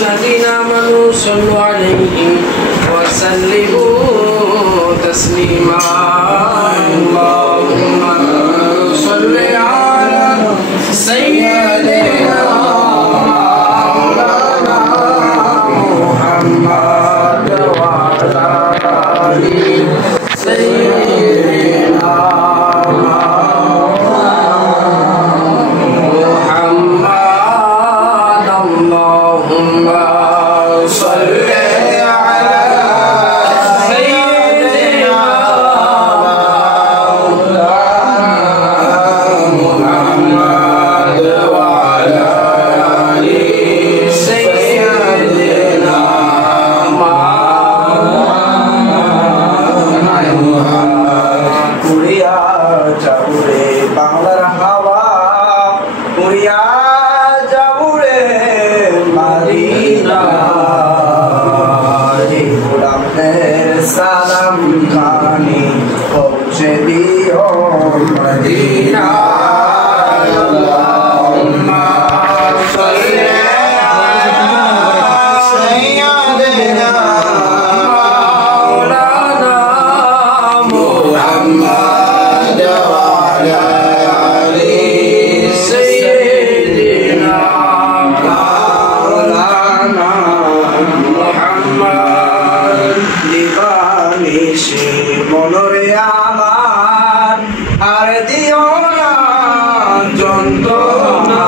الذين آمنوا صلوا عليه وسلموا تسليما اللهم صل على سيدنا مولانا محمد وعلى آله سيدنا محمد اللهم صل على سيدنا محمد وعلى آله سيدنا উড়িয়া যাবুরে বাংলার হাওয়া উড়িয়া যাবুরে মদিনা গোলামের সালাম খানি পৌঁছে দিও মদিনা আল্লাহুম্মা সাল্লি আলা সাইয়্যিদিনা মাওলানা মুহাম্মদ ওয়া আলা আলি সাইয়্যিদিনা মাওলানা মুহাম্মদ দিবানিশি মনরে আমার আর দিও না যন্ত্রণা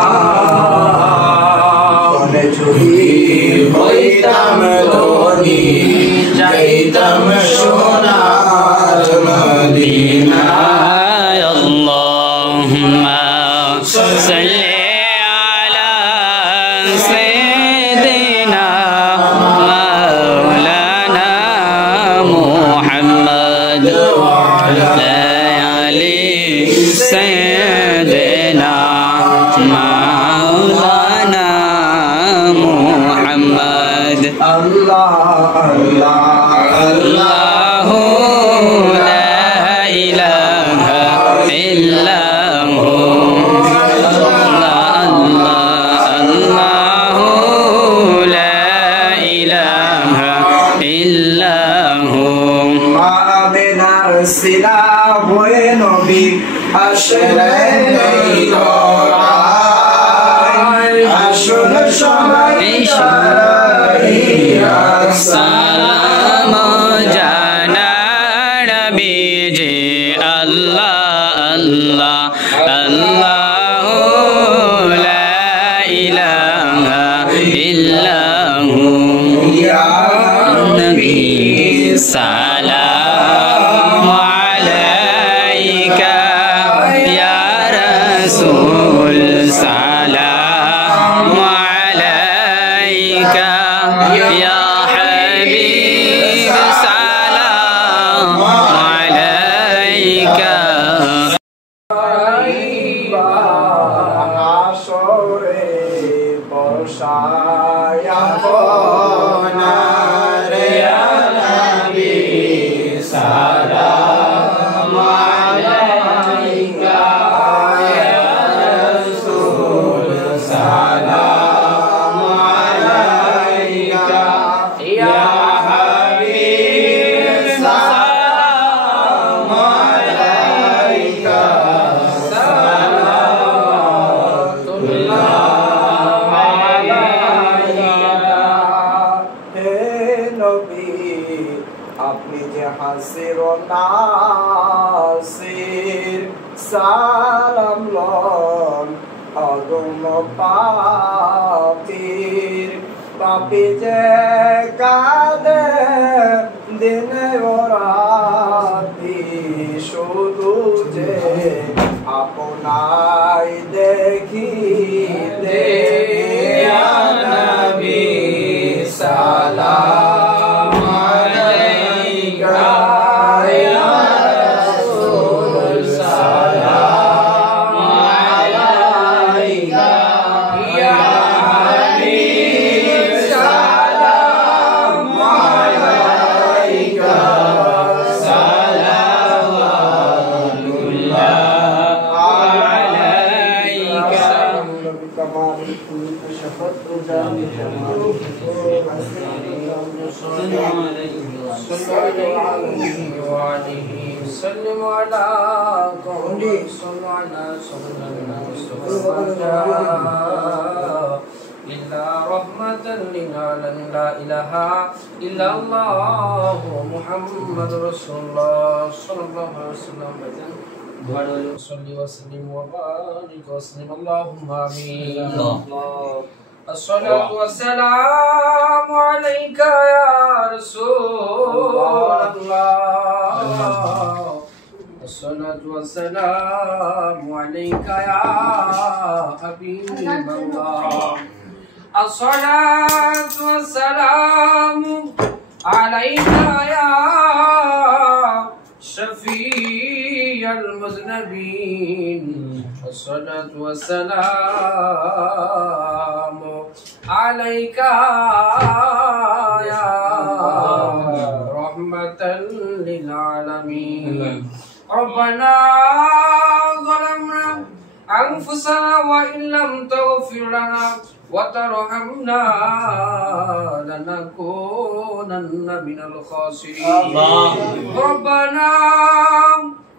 মনে যদি হইতাম ধনী যাইতাম সোনার মদিনা اللهم صل على سيدنا مولانا محمد وعلى آل سيدنا مولانا محمد আল্লাহ আল্লাহ الله لا إله إلا هو الله لا إله إلا هو মা আমিনার সিলা হয়ে নবী আসলেন এই ধরায় আসল সবাই দাঁড়াইয়া সালাম জানার নবীজি আল্লাহ আল্লাহ আল্লাহ লা ইলাহা ইল্লাহু ইয়া নবী সালাম আলাইকা ইয়া রাসূল সালাম আলাইকা ইয়া হাবিব সালাম আলাইকা আসরে বর্ষায়া বনারে নবী সালাম আলাইকা ইয়া রাসূল সালাম আলাইকা ইয়া হাবিব সালাম আলাইকা আপনি যে হাসির নাসির সালাম লন অগম পাপির পাপি যে কাঁদে দিনে রাতি শুধু যে আপনাই দেখি দে নবী সালাম আলাইকা ইয়া রাসূল সালাম আলাইকা ইয়া হাবিব সালাম আলাইকা সালামুল্লাহ আলাইকা سلم على قومي صل على سيدنا المصطفى إلا رحمة للعالمين لا إله إلا الله محمد رسول الله صلى الله عليه وسلم صلي وسلم وبارك وسلم اللهم آمين الصلاة والسلام عليك يا رسول الله الصلاة والسلام عليك يا حبيب الله الصلاة والسلام عليك يا شفيع المذنبين الصلاة والسلام عليك يا رحمة للعالمين ربنا ظلمنا أنفسنا وإن لم تغفر لنا وترحمنا لنكونن من الخاسرين ربنا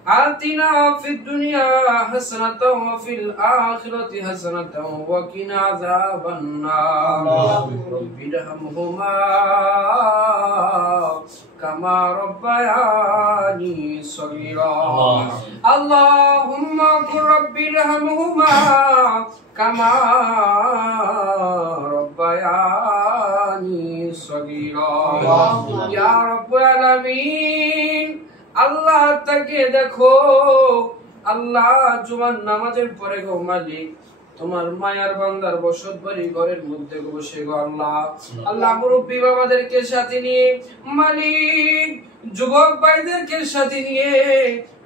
آتنا في الدنيا حسنة وفي الآخرة حسنة وقنا عذاب النار رب ارحمهما كما ربياني صغيرا اللهم قل رب ارحمهما كما ربياني صغيرا يا رب العالمين আল্লাহ তাকে দেখো আল্লাহ জুমার নামাজের পরে গো মালিক তোমার মায়ার বান্দার বসত বাড়ি ঘরের মধ্যে বসে গো আল্লাহ আল্লাহ মুরব্বী বাবাদেরকে সাথে নিয়ে মালিক যুবক ভাইদেরকে সাথে নিয়ে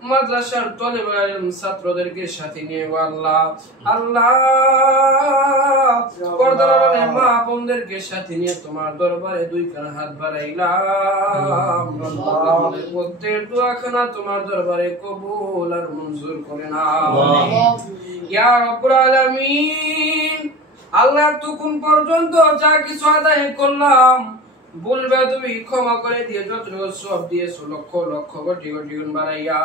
মাদ্রাসার তলেবে ইলম ছাত্রদেরকে সাথে নিয়ে গো আল্লাহ আল্লাহ পর্দার আড়ালে মা বোনদেরকে সাথে নিয়ে তোমার দরবারে দুই কান হাত বাড়াইলাম আমাদের প্রত্যেক দোয়াখানা তোমার দরবারে কবুল আর মঞ্জুর করে নাও ইয়া রাব্বুল আলামিন আল্লাহ তুকুন পর্যন্ত যা কিছু আদায় করলাম বলবে তুমি ক্ষমা করে দিয়ে যতটুকু সব দিয়েছো লক্ষ লক্ষ কোটি কোটি গুণ বাড়াইয়া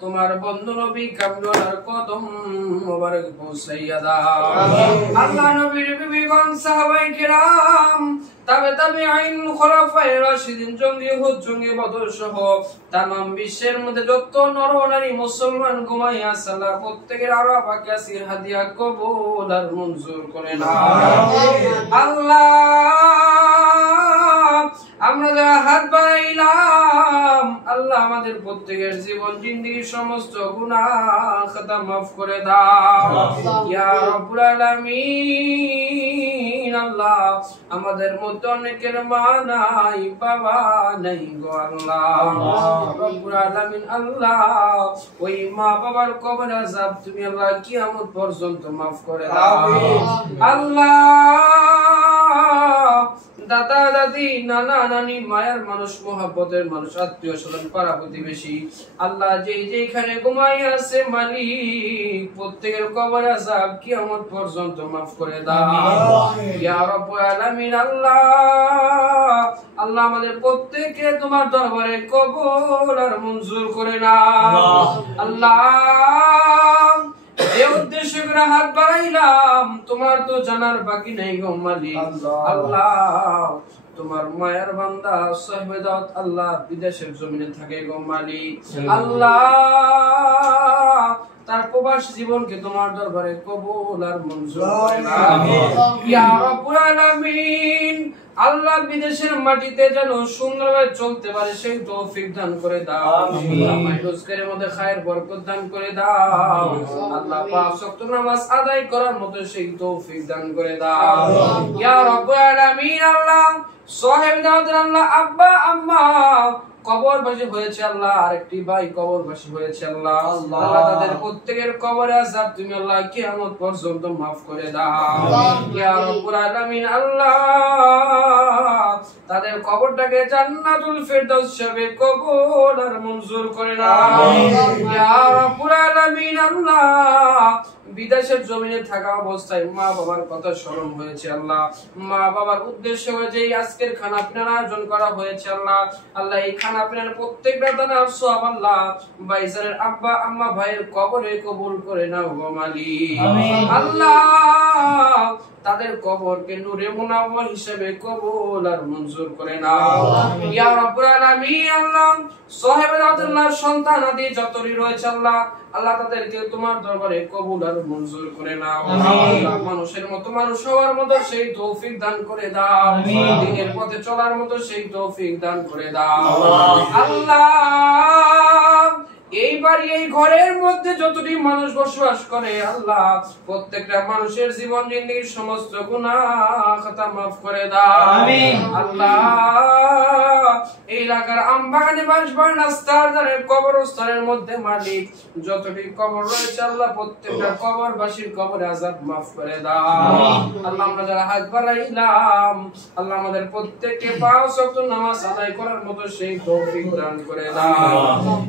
তোমার বন্ধু নবী কামরার কদম মোবারক পৌঁছাইয়া দাও আল্লাহ নবীর বিবিগণ সাহাবায়ে কেরাম তাবেঈন খোলাফায়ে রাশিদিন জঙ্গি উহুদ জঙ্গি বদর সহ तमाम বিশ্বের মধ্যে যত নর নারী মুসলমান ঘুমাইয়া সালা প্রত্যেকের আরো বাকি আসির হাদিয়া কবুল আর মঞ্জুর করে নাও আল্লাহ আমরা যারা হাত বাড়াইলাম আল্লাহ আমাদের প্রত্যেকের জীবন জিন্দেগী সমস্ত গুনাহ খাতা মাফ করে দাও ইয়া রাব্বুল আলামিন আল্লাহ আমাদের মধ্যে অনেকের মা নাই বাবা নাই গো আল্লাহ রাব্বুল আলামিন আল্লাহ ওই মা বাবার কবর আযাব তুমি আল্লাহ কিয়ামত পর্যন্ত মাফ করে দাও আল্লাহ দাদা দাদি নানা নানি মায়ের মানুষ মোহাব্বতের মানুষ আত্মীয় স্বজন পাড়া প্রতিবেশী আল্লাহ যেখানে ঘুমাই আছে মালিক প্রত্যেকের কবর আযাব কিয়ামত পর্যন্ত মাফ করে দাও ইয়া রাব্বুল আলামিন আল্লাহ আল্লাহ আমাদের প্রত্যেককে তোমার দরবারে কবুল আর মঞ্জুর করে নাও আল্লাহ এই উদ্দেশ্যে করে হাত বাড়াইলাম তোমার তো জানার বাকি নাই গো মালিক আল্লাহ তোমার মায়ের বান্দা সাহেবে দাওয়াত আল্লাহ বিদেশের জমিনে থাকে গো মালিক আল্লাহ তার প্রবাস জীবনকে তোমার দরবারে কবুল আর মঞ্জুর করে নাও ইয়া রাব্বুল আলামিন আল্লাহ বিদেশের মাটিতে যেন সুন্দরভাবে চলতে পারে সেই তৌফিক দান করে দাও আমায় রোজগারের মধ্যে খায়ের বরকত দান করে দাও আল্লাহ পাঁচ ওয়াক্ত নামাজ আদায় করার মতো সেই তৌফিক দান করে দাও ইয়া রাব্বুল আলামিন আল্লাহ সাহেব দাওয়াতের আল্লাহ আব্বা আম্মা কবরবাসী হয়েছে আল্লাহ আরেকটি ভাই কবরবাসী হয়েছে আল্লাহ আল্লাহ তাদের প্রত্যেকের কবরে আযাব তুমি আল্লাহ কিয়ামত পর্যন্ত maaf করে দাও ইয়া রাব্বুল আলামিন আল্লাহ তাদের কবরটাকে জান্নাতুল ফেরদাউস হিসেবে কবুল আর মঞ্জুর করে নাও ইয়া রাব্বুল আলামিন। আল্লাহ বিদেশের জমিনে থাকা অবস্থায় মা বাবার কথা স্মরণ হয়েছে আল্লাহ, মা বাবার উদ্দেশ্য হয়েছে এই আজকের খানা পিনার আয়োজন করা হয়েছে আল্লাহ। আল্লাহ এই খানা পিনার প্রত্যেকটা দানার সওয়াব আল্লাহ ভাইজানের আব্বা আম্মা ভাইয়ের কবরে কবুল করে নাও গো মালিক। আল্লাহ তাদের কবরকে নূরে মুনাওয়ার হিসেবে কবুল আর মঞ্জুর করে নাও ইয়া রাব্বুল আলামিন। আল্লাহ সাহেবে আব্দুল্লাহ সন্তান আদি যতই রয়েছে আল্লাহ, আল্লাহ তাদেরকে তোমার দরবারে কবুল আর মঞ্জুর করে নাও। আল্লাহ মানুষের মতো মানুষ হওয়ার মতো সেই তৌফিক দান করে দাও, দ্বীনের পথে চলার মতো সেই তৌফিক দান করে দাও আল্লাহ। এইবার এই ঘরের মধ্যে যতটি মানুষ বসবাস করে আল্লাহ প্রত্যেকটা মানুষের জীবন জিন্দেগীর সমস্ত গুনাহ খাতা মাফ করে দাও আল্লাহ। এই এলাকার আমবাগানে বাসবাড়ি রাস্তার ধারে কবরস্থানের মধ্যে মালিক যতটি কবর রয়েছে আল্লাহ প্রত্যেকটা কবরবাসীর কবরে আযাব মাফ করে দাও আল্লাহ। আমরা যারা হাত বাড়াইলাম আল্লাহ আমাদের প্রত্যেককে 5 ওয়াক্ত নামাজ আদায় করার মতো সেই তৌফিক দান করে দাও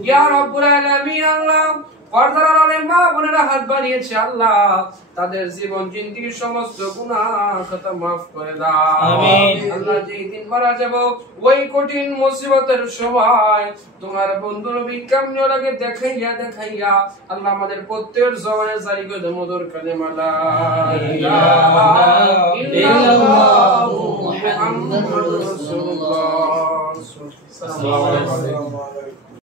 ইয়া রাব্বুল আলামিন। আল্লাহ পর্দার আড়ালে মা বোনেরা হাত বাড়িয়েছে আল্লাহ তাদের জীবন জিন্দেগীর সমস্ত গুনাহ খাতা মাফ করে দাও আল্লাহ। যেই দিন মারা যাব ওই কঠিন মুসিবতের সময় তোমার বন্ধু নবী কেমনে লাগে দেখাইয়া দেখাইয়া আল্লাহ আমাদের প্রত্যেকের জবানে জারি করে দাও মধুর কালেমা লা ইলাহা ইল্লাল্লাহু মুহাম্মাদুর রাসূলুল্লাহ সাল্লাল্লাহু আলাইহি ওয়া সাল্লাম।